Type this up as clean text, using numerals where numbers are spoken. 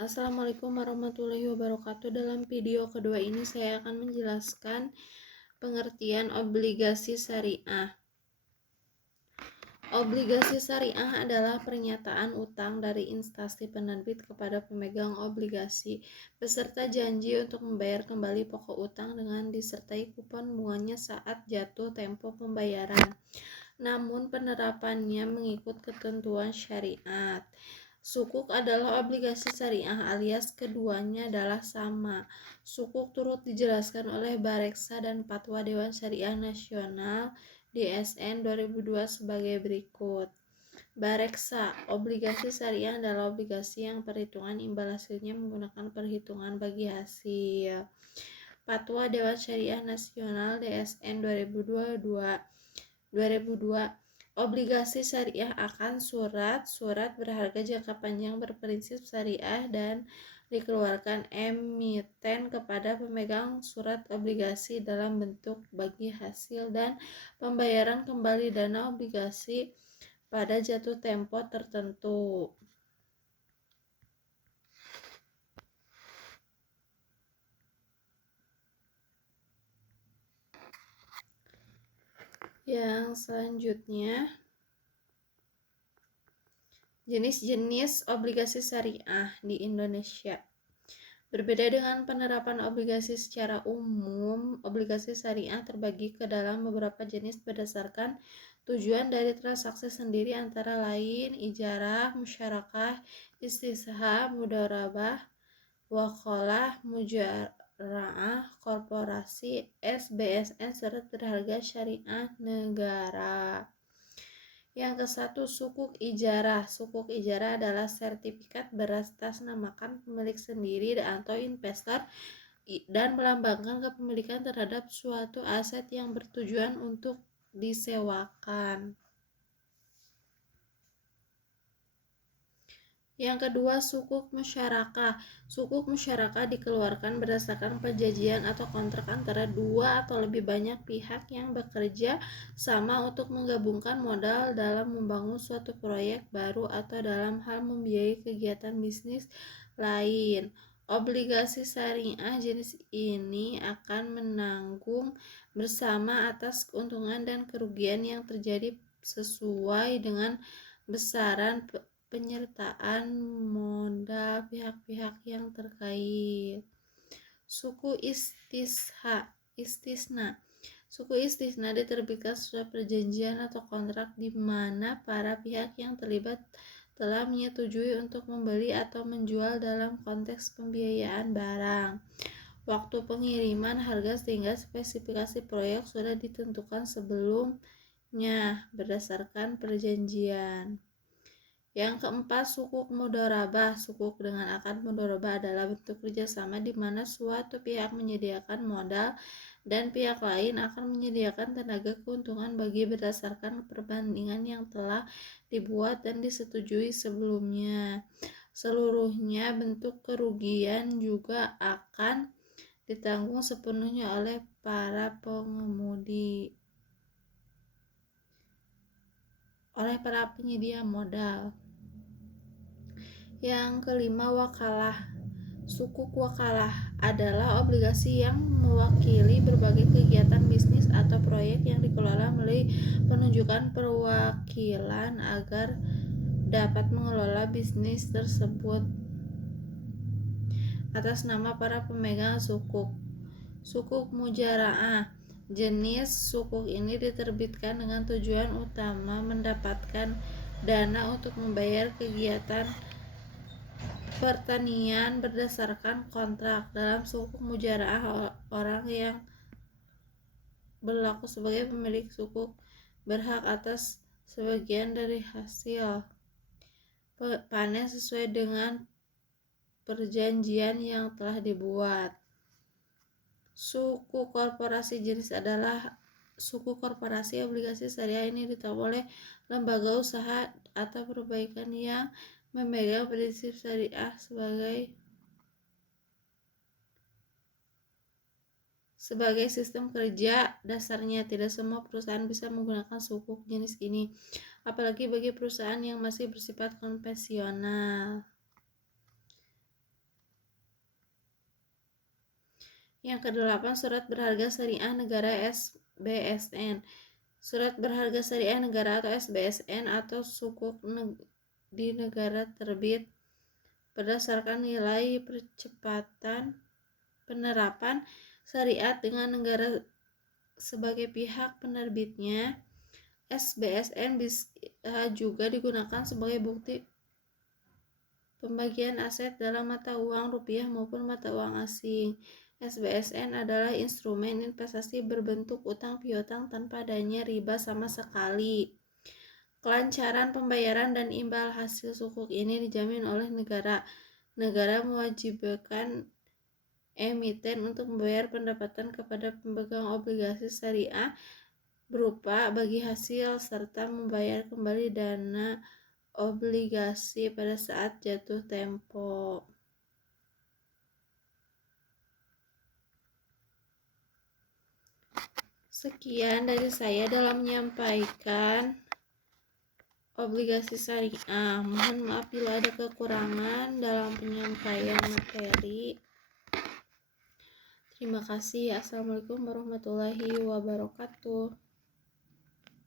Assalamualaikum warahmatullahi wabarakatuh. Dalam video kedua ini saya akan menjelaskan pengertian obligasi syariah. Obligasi syariah adalah pernyataan utang dari instansi penerbit kepada pemegang obligasi beserta janji untuk membayar kembali pokok utang dengan disertai kupon bunganya saat jatuh tempo pembayaran. Namun penerapannya mengikut ketentuan syariat. Sukuk adalah obligasi syariah alias keduanya adalah sama. Sukuk turut dijelaskan oleh Bareksa dan Fatwa Dewan Syariah Nasional DSN 2002 sebagai berikut. Bareksa, obligasi syariah adalah obligasi yang perhitungan imbal hasilnya menggunakan perhitungan bagi hasil. Fatwa Dewan Syariah Nasional DSN 2002 obligasi syariah akan surat berharga jangka panjang berprinsip syariah dan dikeluarkan emiten kepada pemegang surat obligasi dalam bentuk bagi hasil dan pembayaran kembali dana obligasi pada jatuh tempo tertentu. Yang selanjutnya, jenis-jenis obligasi syariah di Indonesia. Berbeda dengan penerapan obligasi secara umum, obligasi syariah terbagi ke dalam beberapa jenis berdasarkan tujuan dari transaksi sendiri, antara lain ijarah, musyarakah, istisha, mudharabah, wakalah, mujara'ah, korporasi, SBSN, surat berharga syariah negara. Yang ke-1, sukuk ijarah. Sukuk ijarah adalah sertifikat beratasnamakan pemilik sendiri atau investor dan melambangkan kepemilikan terhadap suatu aset yang bertujuan untuk disewakan. Yang kedua, sukuk musyarakah. Sukuk musyarakah dikeluarkan berdasarkan perjanjian atau kontrak antara dua atau lebih banyak pihak yang bekerja sama untuk menggabungkan modal dalam membangun suatu proyek baru atau dalam hal membiayai kegiatan bisnis lain. Obligasi syariah jenis ini akan menanggung bersama atas keuntungan dan kerugian yang terjadi sesuai dengan besaran penyertaan modal pihak-pihak yang terkait. Suku istisna. Suku istisna diterbitkan sesuai perjanjian atau kontrak di mana para pihak yang terlibat telah menyetujui untuk membeli atau menjual dalam konteks pembiayaan barang, waktu pengiriman, harga, sehingga spesifikasi proyek sudah ditentukan sebelumnya berdasarkan perjanjian. Yang keempat, sukuk mudharabah. Sukuk dengan akad mudharabah adalah bentuk kerjasama di mana suatu pihak menyediakan modal dan pihak lain akan menyediakan tenaga keuntungan bagi berdasarkan perbandingan yang telah dibuat dan disetujui sebelumnya. Seluruhnya bentuk kerugian juga akan ditanggung sepenuhnya oleh para penyedia modal. Yang kelima, wakalah. Sukuk wakalah adalah obligasi yang mewakili berbagai kegiatan bisnis atau proyek yang dikelola melalui penunjukan perwakilan agar dapat mengelola bisnis tersebut atas nama para pemegang sukuk. Sukuk mujara'ah. Jenis sukuk ini diterbitkan dengan tujuan utama mendapatkan dana untuk membayar kegiatan pertanian berdasarkan kontrak. Dalam sukuk mujara'ah, orang yang berlaku sebagai pemilik sukuk berhak atas sebagian dari hasil panen sesuai dengan perjanjian yang telah dibuat. Suku korporasi jenis adalah suku korporasi. Obligasi syariah ini ditanggung oleh lembaga usaha atau perbaikan yang memegang prinsip syariah sebagai sistem kerja dasarnya. Tidak semua perusahaan bisa menggunakan sukuk jenis ini, apalagi bagi perusahaan yang masih bersifat konvensional. Yang kedelapan, surat berharga syariah negara SBSN. Surat berharga syariah negara atau SBSN atau sukuk di negara terbit berdasarkan nilai percepatan penerapan syariat dengan negara sebagai pihak penerbitnya. SBSN bisa juga digunakan sebagai bukti pembagian aset dalam mata uang rupiah maupun mata uang asing. SBSN adalah instrumen investasi berbentuk utang piutang tanpa adanya riba sama sekali. Kelancaran pembayaran dan imbal hasil sukuk ini dijamin oleh negara. Negara mewajibkan emiten untuk membayar pendapatan kepada pemegang obligasi syariah berupa bagi hasil serta membayar kembali dana obligasi pada saat jatuh tempo. Sekian dari saya dalam menyampaikan obligasi syariah. Mohon maaf bila ada kekurangan dalam penyampaian materi. Terima kasih. Assalamualaikum warahmatullahi wabarakatuh.